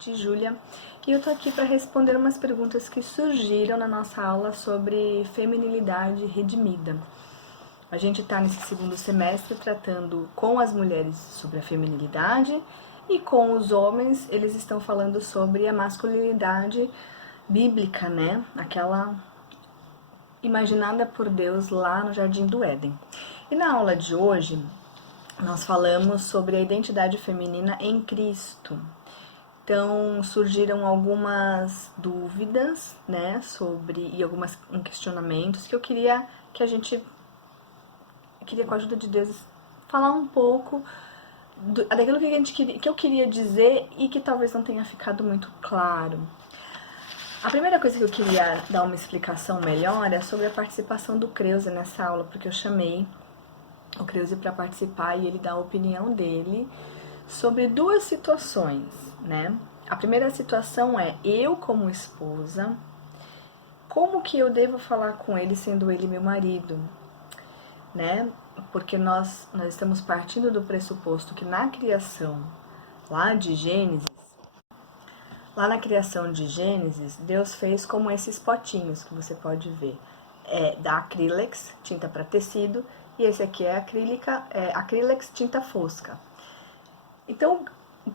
Júlia, e eu tô aqui para responder umas perguntas que surgiram na nossa aula sobre feminilidade redimida. A gente está nesse segundo semestre tratando com as mulheres sobre a feminilidade e com os homens eles estão falando sobre a masculinidade bíblica, né? Aquela imaginada por Deus lá no Jardim do Éden. E na aula de hoje nós falamos sobre a identidade feminina em Cristo. Então surgiram algumas dúvidas, né, e alguns questionamentos que eu queria com a ajuda de Deus falar um pouco daquilo que eu queria dizer e que talvez não tenha ficado muito claro. A primeira coisa que eu queria dar uma explicação melhor é sobre a participação do Creuze nessa aula, porque eu chamei o Creuze para participar e ele dá a opinião dele sobre duas situações, né? A primeira situação é eu como esposa, como que eu devo falar com ele sendo ele meu marido, né? Porque nós estamos partindo do pressuposto que na criação lá na criação de Gênesis, Deus fez como esses potinhos que você pode ver, da acrílex, tinta para tecido, e esse aqui é acrílex, tinta fosca. Então,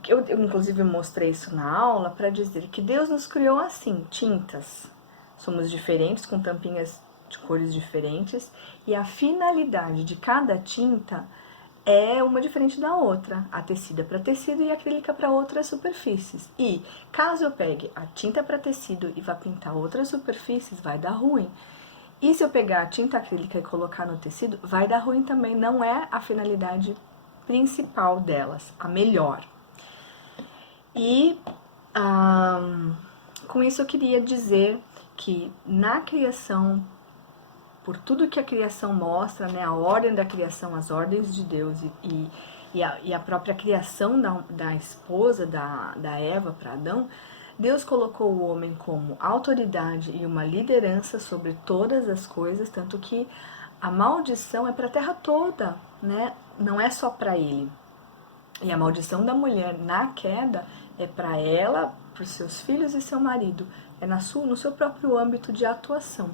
eu inclusive mostrei isso na aula para dizer que Deus nos criou assim, tintas. Somos diferentes, com tampinhas de cores diferentes, e a finalidade de cada tinta é uma diferente da outra. A tecida para tecido e a acrílica para outras superfícies. E caso eu pegue a tinta para tecido e vá pintar outras superfícies, vai dar ruim. E se eu pegar a tinta acrílica e colocar no tecido, vai dar ruim também. Não é a finalidade principal delas, a melhor. E com isso eu queria dizer que na criação, por tudo que a criação mostra, né, a ordem da criação, as ordens de Deus e a própria criação da esposa, da Eva para Adão, Deus colocou o homem como autoridade e uma liderança sobre todas as coisas, tanto que a maldição é para a terra toda, né? Não é só para ele. E a maldição da mulher na queda é para ela, para os seus filhos e seu marido. É no seu próprio âmbito de atuação.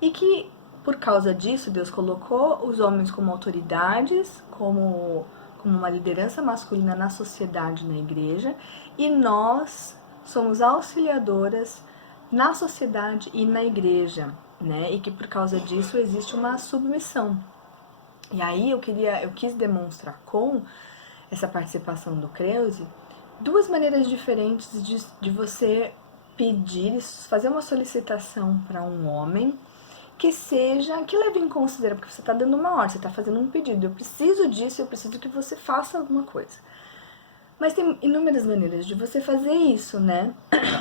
E que, por causa disso, Deus colocou os homens como autoridades, como uma liderança masculina na sociedade, na igreja, e nós somos auxiliadoras na sociedade e na igreja, né? E que por causa disso existe uma submissão. E aí eu quis demonstrar com essa participação do Creuze duas maneiras diferentes de você pedir, fazer uma solicitação para um homem que leve em consideração, porque você está dando uma ordem, você está fazendo um pedido, eu preciso disso, eu preciso que você faça alguma coisa. Mas tem inúmeras maneiras de você fazer isso, né?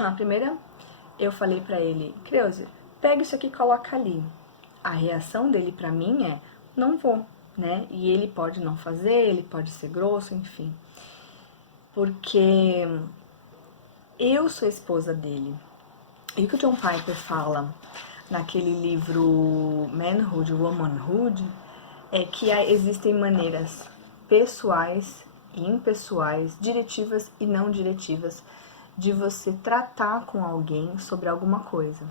A primeira, eu falei para ele, Creuze, pega isso aqui e coloca ali. A reação dele para mim é, não vou, né? E ele pode não fazer, ele pode ser grosso, enfim. Porque eu sou esposa dele. E o que o John Piper fala naquele livro Manhood, Womanhood, é que existem maneiras pessoais e impessoais, diretivas e não diretivas, de você tratar com alguém sobre alguma coisa.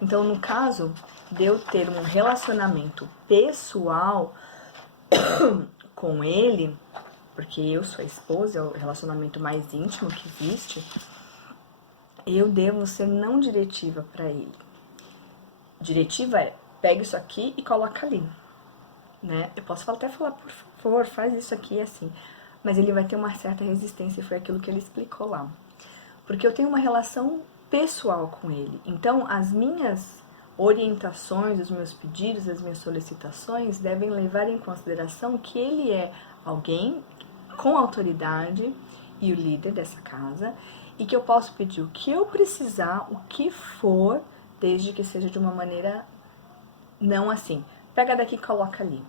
Então, no caso de eu ter um relacionamento pessoal com ele, porque eu sou a esposa, é o relacionamento mais íntimo que existe, eu devo ser não diretiva para ele. Diretiva é, pega isso aqui e coloca ali, né? Eu posso até falar, por favor, faz isso aqui assim, mas ele vai ter uma certa resistência, e foi aquilo que ele explicou lá. Porque eu tenho uma relação pessoal com ele, então as minhas orientações, os meus pedidos, as minhas solicitações devem levar em consideração que ele é alguém com autoridade e o líder dessa casa, e que eu posso pedir o que eu precisar, o que for, desde que seja de uma maneira não assim, pega daqui e coloca ali.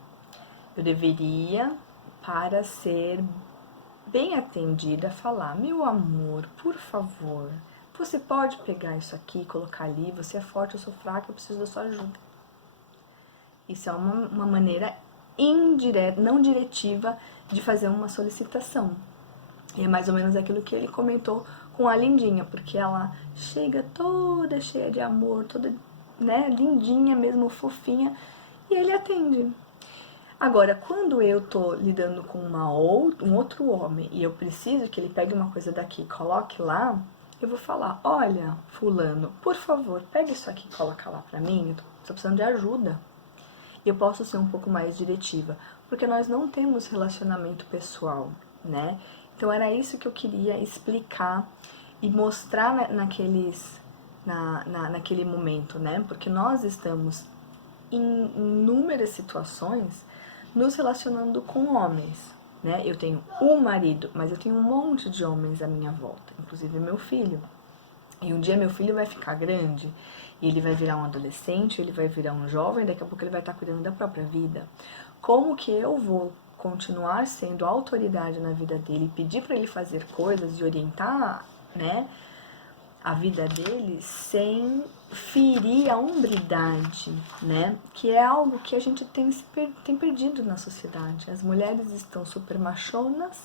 Eu deveria, para ser bem atendida, falar, meu amor, por favor, você pode pegar isso aqui e colocar ali, você é forte, eu sou fraca, eu preciso da sua ajuda. Isso é uma maneira indireta, não diretiva, de fazer uma solicitação. E é mais ou menos aquilo que ele comentou com a lindinha, porque ela chega toda cheia de amor, toda, né, lindinha mesmo, fofinha, e ele atende. Agora, quando eu tô lidando com um outro homem e eu preciso que ele pegue uma coisa daqui e coloque lá, eu vou falar, olha, fulano, por favor, pega isso aqui e coloca lá pra mim, eu tô precisando de ajuda. Eu posso ser um pouco mais diretiva, porque nós não temos relacionamento pessoal, né? Então era isso que eu queria explicar e mostrar naquele momento, né? Porque nós estamos em inúmeras situações nos relacionando com homens, né? Eu tenho um marido, mas eu tenho um monte de homens à minha volta, inclusive meu filho. E um dia meu filho vai ficar grande, e ele vai virar um adolescente, ele vai virar um jovem, daqui a pouco ele vai estar cuidando da própria vida. Como que eu vou continuar sendo autoridade na vida dele, pedir para ele fazer coisas e orientar, né, a vida dele sem ferir a hombridade, né? Que é algo que a gente tem perdido na sociedade. As mulheres estão super machonas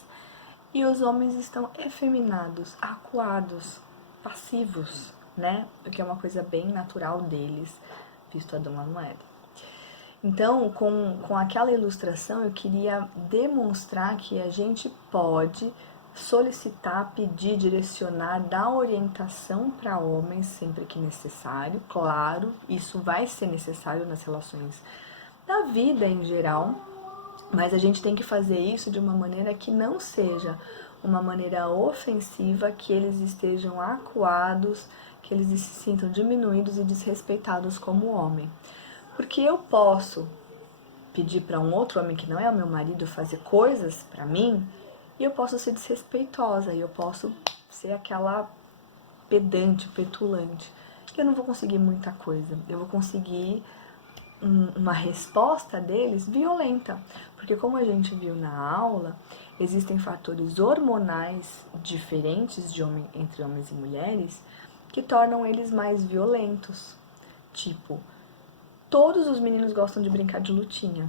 e os homens estão efeminados, acuados, passivos, né? O que é uma coisa bem natural deles, visto Adão e Eva. Então, com aquela ilustração, eu queria demonstrar que a gente pode solicitar, pedir, direcionar, dar orientação para homens sempre que necessário. Claro, isso vai ser necessário nas relações da vida em geral, mas a gente tem que fazer isso de uma maneira que não seja uma maneira ofensiva, que eles estejam acuados, que eles se sintam diminuídos e desrespeitados como homem. Porque eu posso pedir para um outro homem que não é o meu marido fazer coisas para mim, e eu posso ser desrespeitosa, e eu posso ser aquela pedante, petulante, que eu não vou conseguir muita coisa. Eu vou conseguir uma resposta deles violenta, porque como a gente viu na aula, existem fatores hormonais diferentes entre homens e mulheres que tornam eles mais violentos. Tipo, todos os meninos gostam de brincar de lutinha.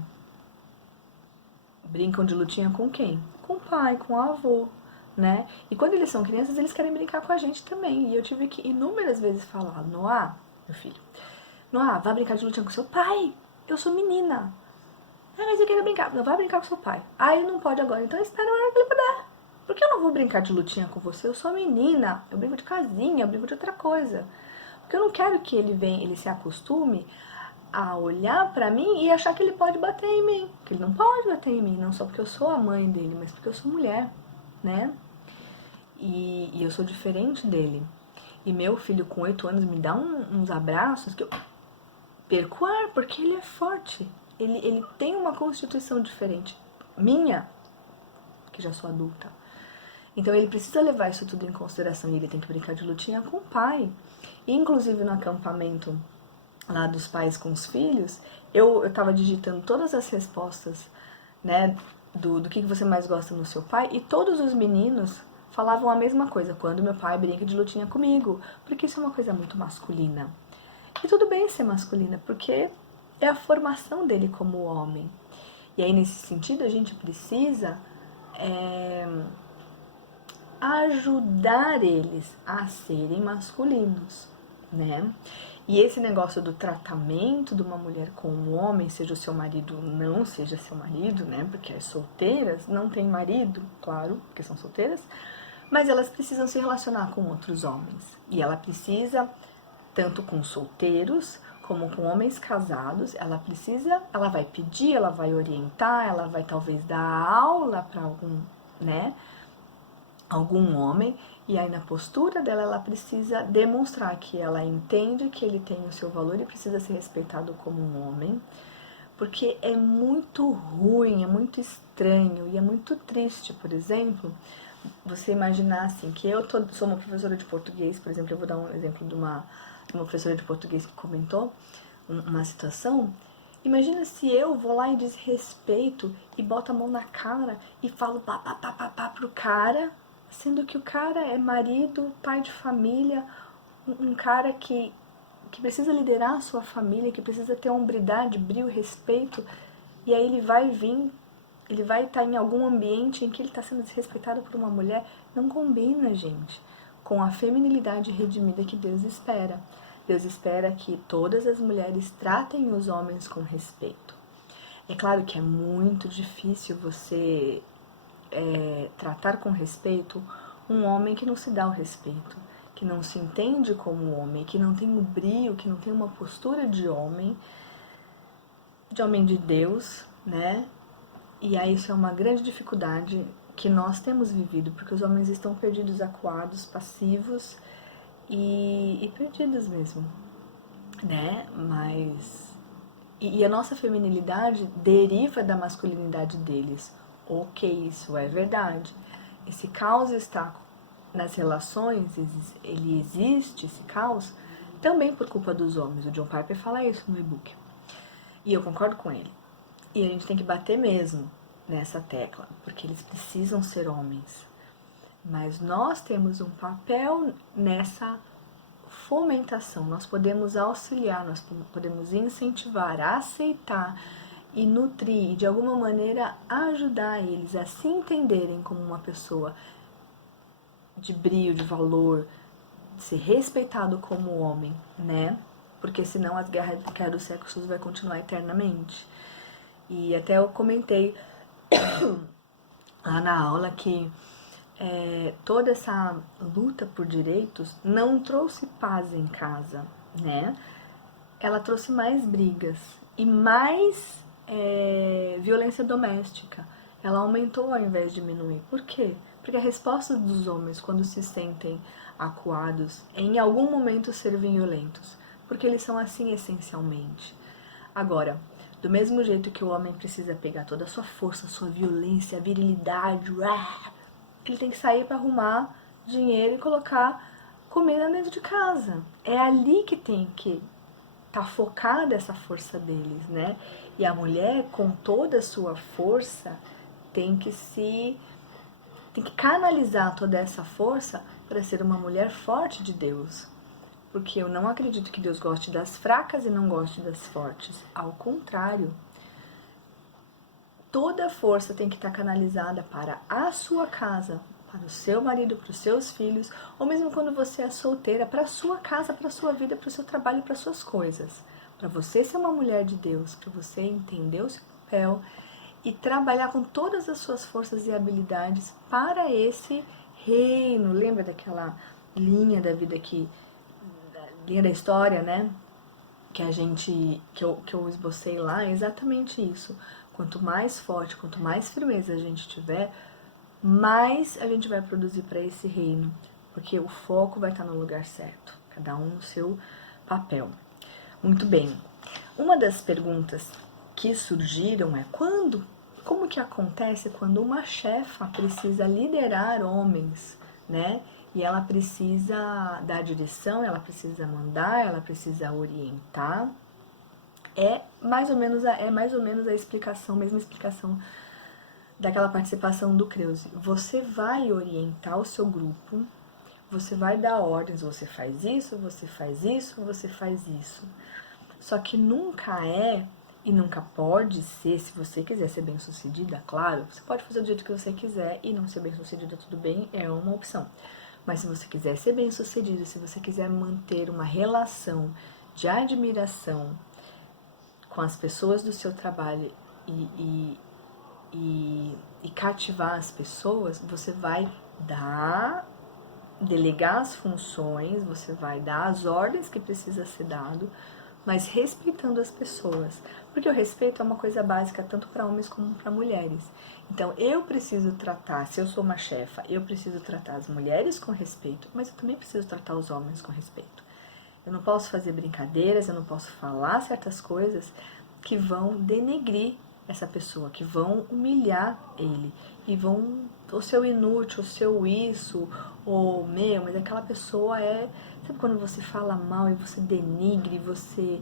Brincam de lutinha com quem? Com o pai, com o avô, né? E quando eles são crianças, eles querem brincar com a gente também. E eu tive que inúmeras vezes falar, Noah, meu filho, Noah, vai brincar de lutinha com seu pai. Eu sou menina. Ah, mas eu quero brincar. Não, vai brincar com seu pai. Ah, ele não pode agora, então espera a hora que ele puder. Por que eu não vou brincar de lutinha com você? Eu sou menina. Eu brinco de casinha, eu brinco de outra coisa. Porque eu não quero que ele se acostume a olhar pra mim e achar que ele pode bater em mim. Que ele não pode bater em mim, não só porque eu sou a mãe dele, mas porque eu sou mulher, né? E eu sou diferente dele. E meu filho com 8 anos me dá uns abraços que eu perco o ar, porque ele é forte. Ele tem uma constituição diferente. Minha, que já sou adulta. Então ele precisa levar isso tudo em consideração. E ele tem que brincar de lutinha com o pai. E, inclusive no acampamento lá dos pais com os filhos, eu tava digitando todas as respostas, né, do que você mais gosta no seu pai, e todos os meninos falavam a mesma coisa, quando meu pai brinca de lutinha comigo, porque isso é uma coisa muito masculina. E tudo bem ser masculina, porque é a formação dele como homem. E aí, nesse sentido, a gente precisa ajudar eles a serem masculinos, né? E esse negócio do tratamento de uma mulher com um homem, seja o seu marido ou não seja seu marido, né? Porque as solteiras não têm marido, claro, porque são solteiras, mas elas precisam se relacionar com outros homens. E ela precisa, tanto com solteiros como com homens casados, ela vai pedir, ela vai orientar, ela vai talvez dar aula para algum homem, e aí na postura dela ela precisa demonstrar que ela entende que ele tem o seu valor e precisa ser respeitado como um homem, porque é muito ruim, é muito estranho e é muito triste, por exemplo, você imaginar assim, que sou uma professora de português, por exemplo, eu vou dar um exemplo de uma professora de português que comentou uma situação. Imagina se eu vou lá e desrespeito e boto a mão na cara e falo pá, pá, pá, pá, pá pro cara, sendo que o cara é marido, pai de família, um cara que precisa liderar a sua família, que precisa ter hombridade, brio, respeito, e aí ele vai estar em algum ambiente em que ele está sendo desrespeitado por uma mulher. Não combina, gente. com a feminilidade redimida que Deus espera. Deus espera que todas as mulheres tratem os homens com respeito. É claro que é muito difícil você tratar com respeito um homem que não se dá o respeito, que não se entende como homem, que não tem o brio, que não tem uma postura de homem de Deus, né? E aí isso é uma grande dificuldade que nós temos vivido, porque os homens estão perdidos, acuados, passivos e perdidos mesmo, né? Mas e a nossa feminilidade deriva da masculinidade deles. Ok, isso é verdade. Esse caos está nas relações, ele existe, esse caos, também por culpa dos homens. O John Piper fala isso no e-book. E eu concordo com ele. E a gente tem que bater mesmo nessa tecla, porque eles precisam ser homens. Mas nós temos um papel nessa fomentação, nós podemos auxiliar, nós podemos incentivar, aceitar e nutrir e de alguma maneira ajudar eles a se entenderem como uma pessoa de brio, de valor, de ser respeitado como homem, né? Porque senão as guerras dos sexos vai continuar eternamente. E até eu comentei lá na aula que toda essa luta por direitos não trouxe paz em casa, né? Ela trouxe mais brigas e mais violência doméstica. Ela aumentou ao invés de diminuir. Por quê? Porque a resposta dos homens, quando se sentem acuados, é em algum momento ser violentos. Porque eles são assim essencialmente. Agora, do mesmo jeito que o homem precisa pegar toda a sua força, a sua violência, a virilidade, ele tem que sair para arrumar dinheiro e colocar comida dentro de casa. É ali que tem que estar focada essa força deles, né? E a mulher, com toda a sua força, tem que canalizar toda essa força para ser uma mulher forte de Deus. Porque eu não acredito que Deus goste das fracas e não goste das fortes. Ao contrário, toda a força tem que estar canalizada para a sua casa, para o seu marido, para os seus filhos, ou mesmo quando você é solteira, para a sua casa, para a sua vida, para o seu trabalho, para as suas coisas. Para você ser uma mulher de Deus, para você entender o seu papel e trabalhar com todas as suas forças e habilidades para esse reino. Lembra daquela linha da vida linha da história, né? Que eu esbocei lá, é exatamente isso. Quanto mais forte, quanto mais firmeza a gente tiver, mais a gente vai produzir para esse reino, porque o foco vai estar no lugar certo, cada um no seu papel. Muito bem. Uma das perguntas que surgiram é como que acontece quando uma chefa precisa liderar homens, né? E ela precisa dar direção, ela precisa mandar, ela precisa orientar. É mais ou menos a explicação, mesma explicação daquela participação do Krause. Você vai orientar o seu grupo, você vai dar ordens, você faz isso, você faz isso, você faz isso. Só que nunca e nunca pode ser, se você quiser ser bem-sucedida, claro, você pode fazer do jeito que você quiser e não ser bem-sucedida, tudo bem, é uma opção. Mas se você quiser ser bem-sucedida, se você quiser manter uma relação de admiração com as pessoas do seu trabalho e cativar as pessoas, você vai delegar as funções, você vai dar as ordens que precisa ser dado, mas respeitando as pessoas, porque o respeito é uma coisa básica tanto para homens como para mulheres. Então eu preciso tratar, se eu sou uma chefa, eu preciso tratar as mulheres com respeito, mas eu também preciso tratar os homens com respeito. Eu não posso fazer brincadeiras, eu não posso falar certas coisas que vão denegrir essa pessoa, que vão humilhar ele e vão, o seu inútil, o seu isso, ou mas aquela pessoa sabe quando você fala mal e você denigre, você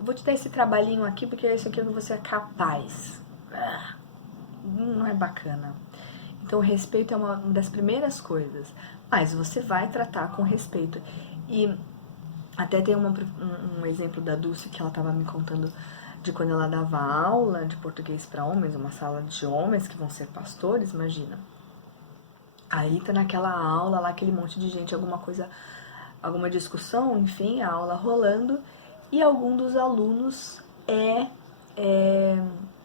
vou te dar esse trabalhinho aqui porque é isso aqui que você é capaz. Não é bacana. Então o respeito é uma das primeiras coisas, mas você vai tratar com respeito. E até tem um exemplo da Dulce que ela estava me contando de quando ela dava aula de português para homens, uma sala de homens que vão ser pastores, imagina. Aí tá naquela aula lá, aquele monte de gente, alguma coisa, alguma discussão, enfim, a aula rolando, e algum dos alunos é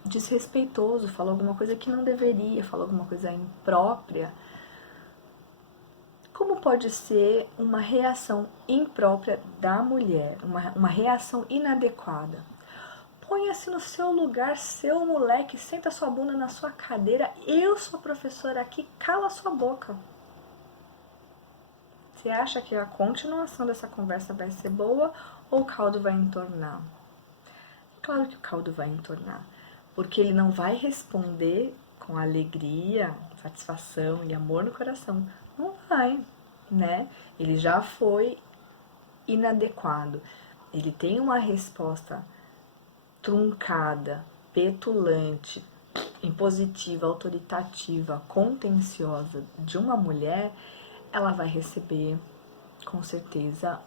desrespeitoso, falou alguma coisa que não deveria, falou alguma coisa imprópria. Como pode ser uma reação imprópria da mulher, uma reação inadequada? Ponha-se no seu lugar, seu moleque, senta sua bunda na sua cadeira, eu sou professora aqui, cala sua boca. Você acha que a continuação dessa conversa vai ser boa ou o caldo vai entornar? Claro que o caldo vai entornar, porque ele não vai responder com alegria, satisfação e amor no coração. Não vai, né? Ele já foi inadequado. Ele tem uma resposta truncada, petulante, impositiva, autoritativa, contenciosa de uma mulher, ela vai receber, com certeza,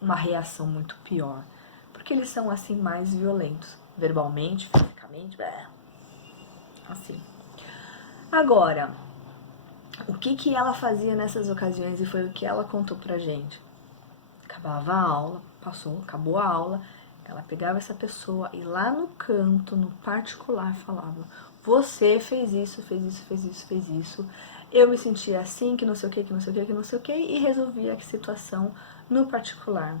uma reação muito pior. Porque eles são, assim, mais violentos. Verbalmente, fisicamente, assim. Agora, o que ela fazia nessas ocasiões e foi o que ela contou pra gente? Acabava a aula, acabou a aula, ela pegava essa pessoa e lá no canto, no particular, falava: você fez isso, fez isso, fez isso, fez isso. Eu me sentia assim, que não sei o que, que não sei o que, que não sei o que, e resolvia a situação no particular.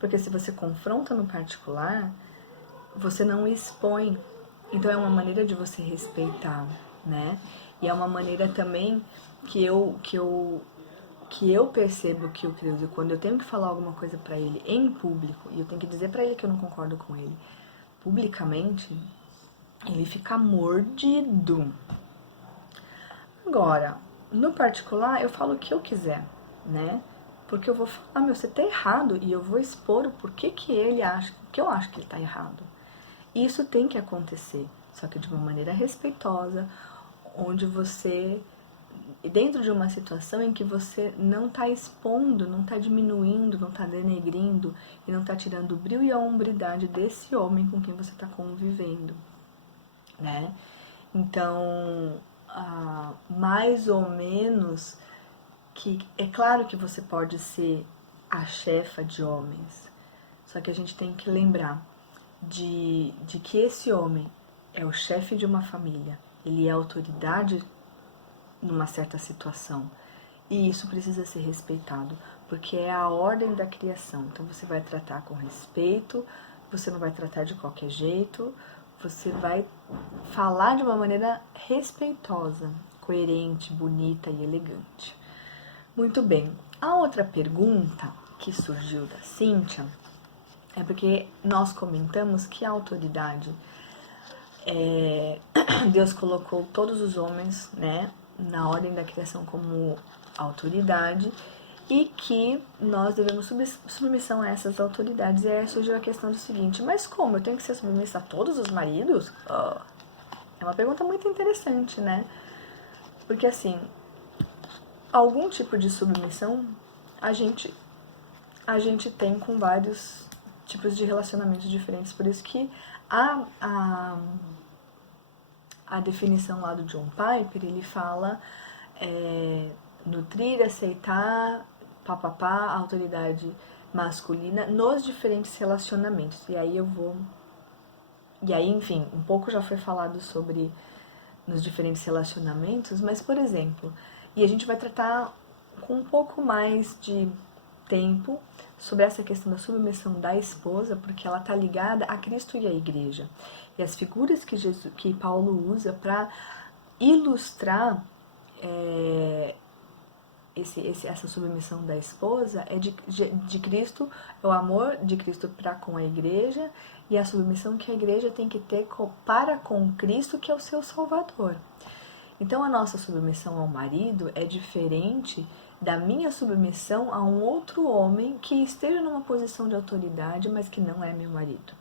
Porque se você confronta no particular, você não expõe. Então é uma maneira de você respeitar, né? E é uma maneira também que eu percebo que o Creuso, quando eu tenho que falar alguma coisa pra ele em público, e eu tenho que dizer pra ele que eu não concordo com ele publicamente, ele fica mordido. Agora, no particular, eu falo o que eu quiser, né? Porque eu vou falar, meu, você tá errado, e eu vou expor o porquê que ele acha, que eu acho que ele tá errado. E isso tem que acontecer, só que de uma maneira respeitosa, onde você, dentro de uma situação em que você não está expondo, não está diminuindo, não está denegrindo e não está tirando o brilho e a hombridade desse homem com quem você está convivendo, né? Então, mais ou menos que é claro que você pode ser a chefa de homens, só que a gente tem que lembrar de que esse homem é o chefe de uma família, ele é autoridade numa certa situação. E isso precisa ser respeitado, porque é a ordem da criação. Então você vai tratar com respeito, você não vai tratar de qualquer jeito, você vai falar de uma maneira respeitosa, coerente, bonita e elegante. Muito bem. A outra pergunta que surgiu da Cíntia é porque nós comentamos que a autoridade, Deus colocou todos os homens, né, na ordem da criação como autoridade e que nós devemos submissão a essas autoridades. E aí surgiu a questão do seguinte: mas como? Eu tenho que ser submissa a todos os maridos? É uma pergunta muito interessante, né? Porque assim, algum tipo de submissão a gente tem com vários tipos de relacionamentos diferentes. Por isso que a definição lá do John Piper, ele fala nutrir, aceitar, a autoridade masculina nos diferentes relacionamentos. E aí enfim, um pouco já foi falado sobre nos diferentes relacionamentos, mas, por exemplo, e a gente vai tratar com um pouco mais de tempo sobre essa questão da submissão da esposa, porque ela está ligada a Cristo e à igreja. E as figuras que Paulo usa para ilustrar essa submissão da esposa é de Cristo, é o amor de Cristo para com a igreja e a submissão que a igreja tem que ter para com Cristo, que é o seu Salvador. Então a nossa submissão ao marido é diferente da minha submissão a um outro homem que esteja numa posição de autoridade, mas que não é meu marido.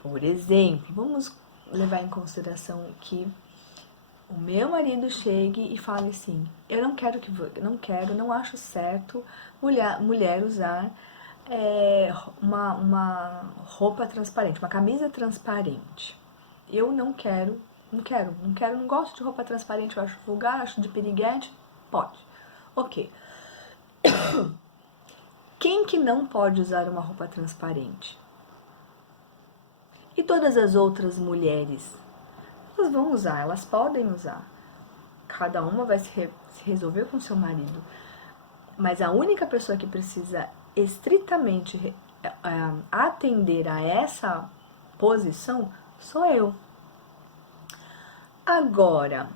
Por exemplo, vamos levar em consideração que o meu marido chegue e fale assim: eu não acho certo mulher usar uma roupa transparente, uma camisa transparente. Eu não quero Não quero, não gosto de roupa transparente, eu acho vulgar, acho de piriguete. Pode. Ok. Quem que não pode usar uma roupa transparente? E todas as outras mulheres? Elas vão usar, elas podem usar. Cada uma vai se resolver com seu marido. Mas a única pessoa que precisa estritamente atender a essa posição sou eu. Agora,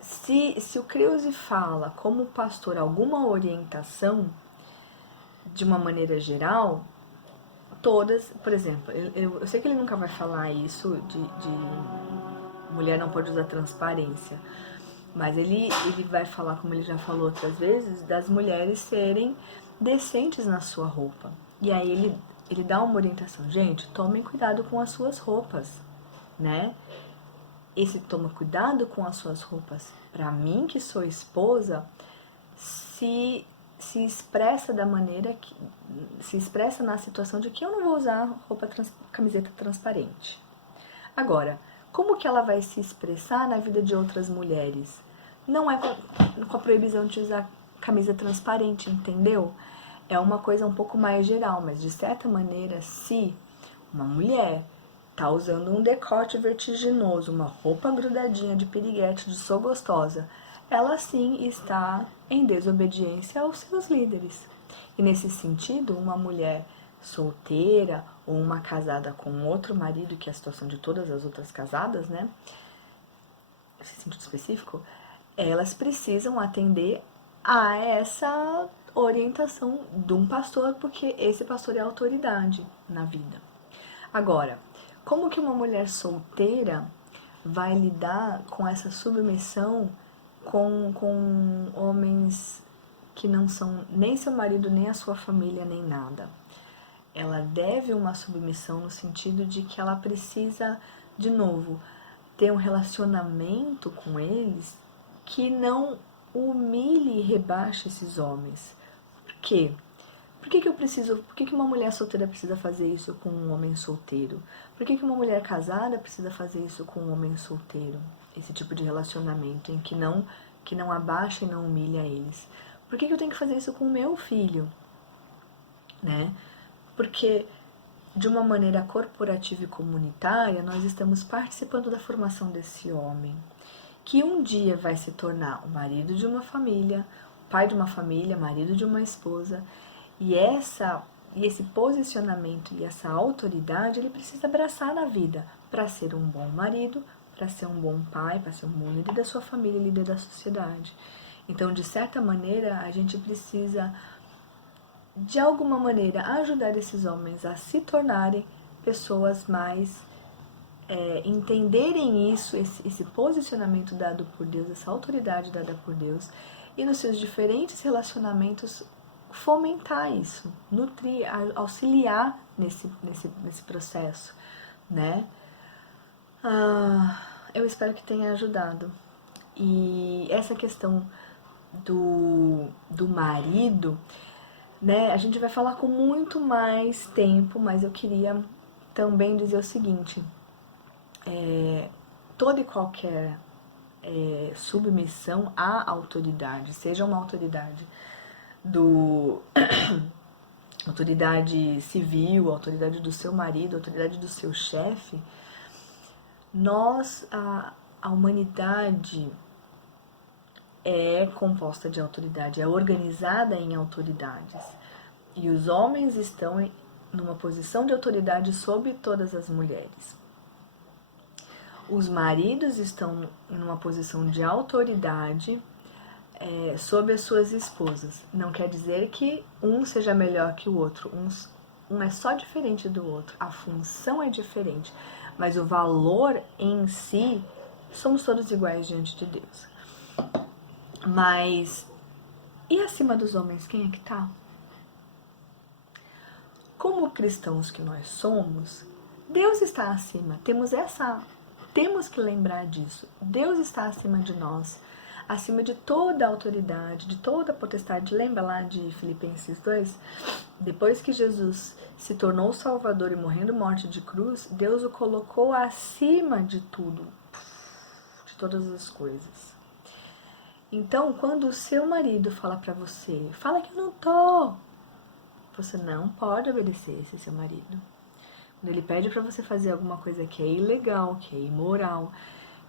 se o Krause fala como pastor alguma orientação, de uma maneira geral, todas, por exemplo, eu sei que ele nunca vai falar isso de mulher não pode usar transparência, mas ele vai falar, como ele já falou outras vezes, das mulheres serem decentes na sua roupa. E aí ele dá uma orientação, gente, tomem cuidado com as suas roupas, né? Esse toma cuidado com as suas roupas, pra mim que sou esposa, se expressa da maneira que se expressa na situação de que eu não vou usar camiseta transparente. Agora, como que ela vai se expressar na vida de outras mulheres? Não é com a proibição de usar camisa transparente, entendeu? É uma coisa um pouco mais geral, mas de certa maneira, se uma mulher tá usando um decote vertiginoso, uma roupa grudadinha de piriguete, de sou gostosa, ela sim está em desobediência aos seus líderes. E nesse sentido, uma mulher solteira ou uma casada com outro marido, que é a situação de todas as outras casadas, né? Nesse sentido específico, elas precisam atender a essa orientação de um pastor, porque esse pastor é a autoridade na vida. Agora, como que uma mulher solteira vai lidar com essa submissão com homens que não são nem seu marido, nem a sua família, nem nada? Ela deve uma submissão no sentido de que ela precisa, de novo, ter um relacionamento com eles que não humilhe e rebaixe esses homens. Por quê? Por que uma mulher solteira precisa fazer isso com um homem solteiro? Por que uma mulher casada precisa fazer isso com um homem solteiro? Esse tipo de relacionamento em que não abaixa e não humilha eles. Por que eu tenho que fazer isso com o meu filho? Né? Porque de uma maneira corporativa e comunitária, nós estamos participando da formação desse homem, que um dia vai se tornar o marido de uma família, o pai de uma família, marido de uma esposa. E esse posicionamento e essa autoridade ele precisa abraçar na vida para ser um bom marido, para ser um bom pai, para ser um bom líder da sua família, líder da sociedade. Então, de certa maneira, a gente precisa, de alguma maneira, ajudar esses homens a se tornarem pessoas mais, entenderem isso, esse posicionamento dado por Deus, essa autoridade dada por Deus, e nos seus diferentes relacionamentos fomentar isso, nutrir, auxiliar nesse processo, né? Eu espero que tenha ajudado. E essa questão do marido, né? A gente vai falar com muito mais tempo, mas eu queria também dizer o seguinte: toda e qualquer submissão à autoridade, seja uma autoridade autoridade civil, autoridade do seu marido, autoridade do seu chefe, a humanidade é composta de autoridade, é organizada em autoridades. E os homens estão numa posição de autoridade sobre todas as mulheres. Os maridos estão em uma posição de autoridade sobre as suas esposas. Não quer dizer que um seja melhor que o outro. Um é só diferente do outro. A função é diferente. Mas o valor em si, somos todos iguais diante de Deus. Mas, e acima dos homens, quem é que tá? Como cristãos que nós somos, Deus está acima. Temos que lembrar disso. Deus está acima de nós. acima de toda a autoridade, de toda a potestade. Lembra lá de Filipenses 2? Depois que Jesus se tornou o Salvador e morrendo morte de cruz, Deus o colocou acima de tudo, de todas as coisas. Então, quando o seu marido fala pra você, fala que eu não tô, você não pode obedecer esse seu marido. Quando ele pede pra você fazer alguma coisa que é ilegal, que é imoral,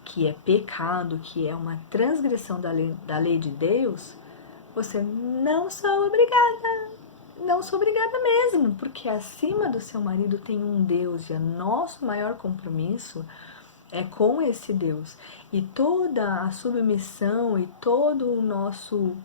que é pecado, que é uma transgressão da lei de Deus, você não sou obrigada. Não sou obrigada mesmo, porque acima do seu marido tem um Deus e o nosso maior compromisso é com esse Deus. E toda a submissão e todo o nosso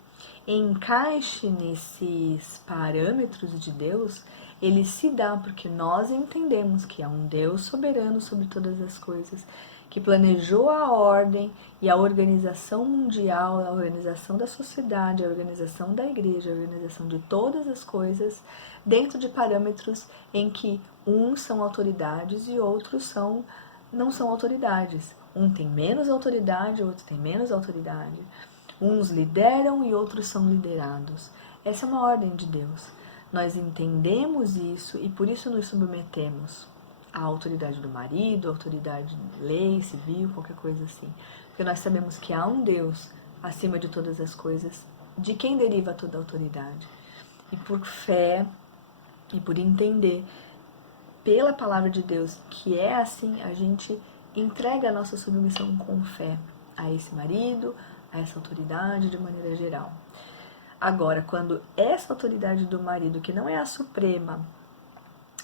encaixe nesses parâmetros de Deus, ele se dá porque nós entendemos que é um Deus soberano sobre todas as coisas, que planejou a ordem e a organização mundial, a organização da sociedade, a organização da igreja, a organização de todas as coisas dentro de parâmetros em que uns são autoridades e outros não são autoridades. Um tem menos autoridade, o outro tem menos autoridade. Uns lideram e outros são liderados. Essa é uma ordem de Deus. Nós entendemos isso e por isso nos submetemos à autoridade do marido, à autoridade de lei, civil, qualquer coisa assim. Porque nós sabemos que há um Deus acima de todas as coisas, de quem deriva toda a autoridade. E por fé e por entender pela palavra de Deus que é assim, a gente entrega a nossa submissão com fé a esse marido, a essa autoridade de maneira geral. Agora, quando essa autoridade do marido, que não é a suprema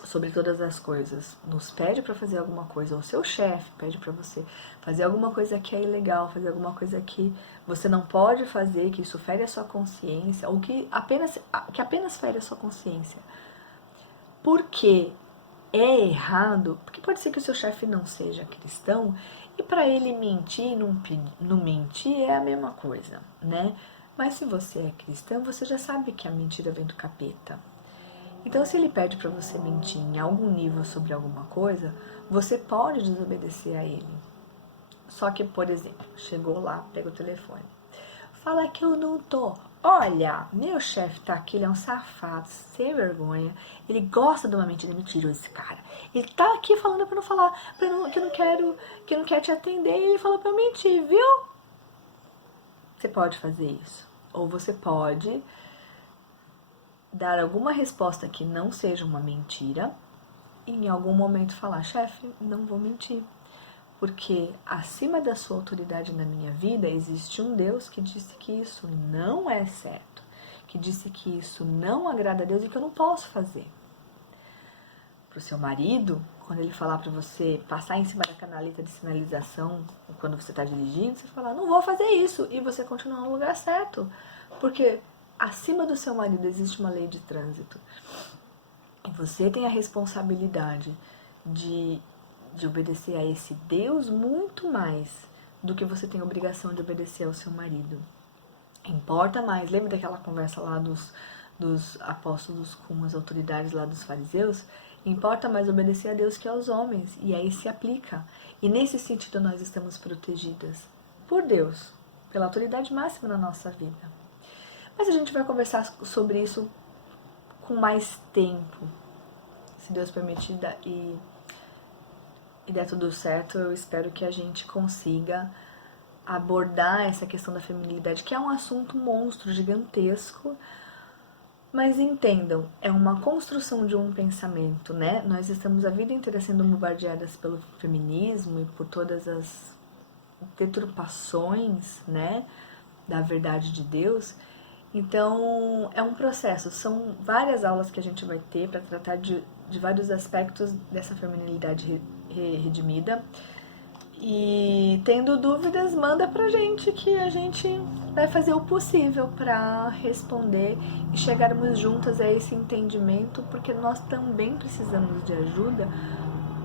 sobre todas as coisas, nos pede para fazer alguma coisa, ou o seu chefe pede para você fazer alguma coisa que é ilegal, fazer alguma coisa que você não pode fazer, que isso fere a sua consciência, ou que apenas fere a sua consciência, porque é errado, porque pode ser que o seu chefe não seja cristão, e para ele mentir, não mentir é a mesma coisa, né? Mas se você é cristão, você já sabe que a mentira vem do capeta. Então, se ele pede para você mentir em algum nível sobre alguma coisa, você pode desobedecer a ele. Só que, por exemplo, chegou lá, pega o telefone. Fala que eu não tô. Olha, meu chefe tá aqui, ele é um safado, sem vergonha. Ele gosta de uma mentira, mentiroso esse cara. Ele tá aqui falando pra não falar, que não quer te atender, e ele falou pra eu mentir, viu? Você pode fazer isso. Ou você pode dar alguma resposta que não seja uma mentira e em algum momento falar, chefe, não vou mentir. Porque acima da sua autoridade na minha vida existe um Deus que disse que isso não é certo, que disse que isso não agrada a Deus e que eu não posso fazer. Para o seu marido, quando ele falar para você passar em cima da canaleta de sinalização quando você está dirigindo, você falar, não vou fazer isso, e você continuar no lugar certo. Porque acima do seu marido existe uma lei de trânsito. E você tem a responsabilidade de obedecer a esse Deus muito mais do que você tem a obrigação de obedecer ao seu marido. Importa mais. Lembra daquela conversa lá dos apóstolos com as autoridades lá dos fariseus? Importa mais obedecer a Deus que aos homens. E aí se aplica. E nesse sentido nós estamos protegidas por Deus, pela autoridade máxima na nossa vida. Mas a gente vai conversar sobre isso com mais tempo, se Deus permitir e der tudo certo. Eu espero que a gente consiga abordar essa questão da feminilidade, que é um assunto monstro, gigantesco, mas entendam, é uma construção de um pensamento, né? Nós estamos a vida inteira sendo bombardeadas pelo feminismo e por todas as deturpações, né, da verdade de Deus. Então, é um processo, são várias aulas que a gente vai ter para tratar de vários aspectos dessa feminilidade redimida. E tendo dúvidas, manda pra gente que a gente vai fazer o possível para responder e chegarmos juntas a esse entendimento, porque nós também precisamos de ajuda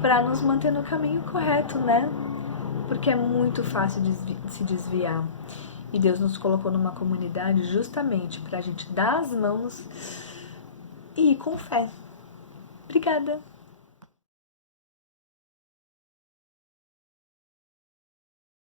para nos manter no caminho correto, né? Porque é muito fácil de se desviar. E Deus nos colocou numa comunidade justamente para a gente dar as mãos e ir com fé. Obrigada!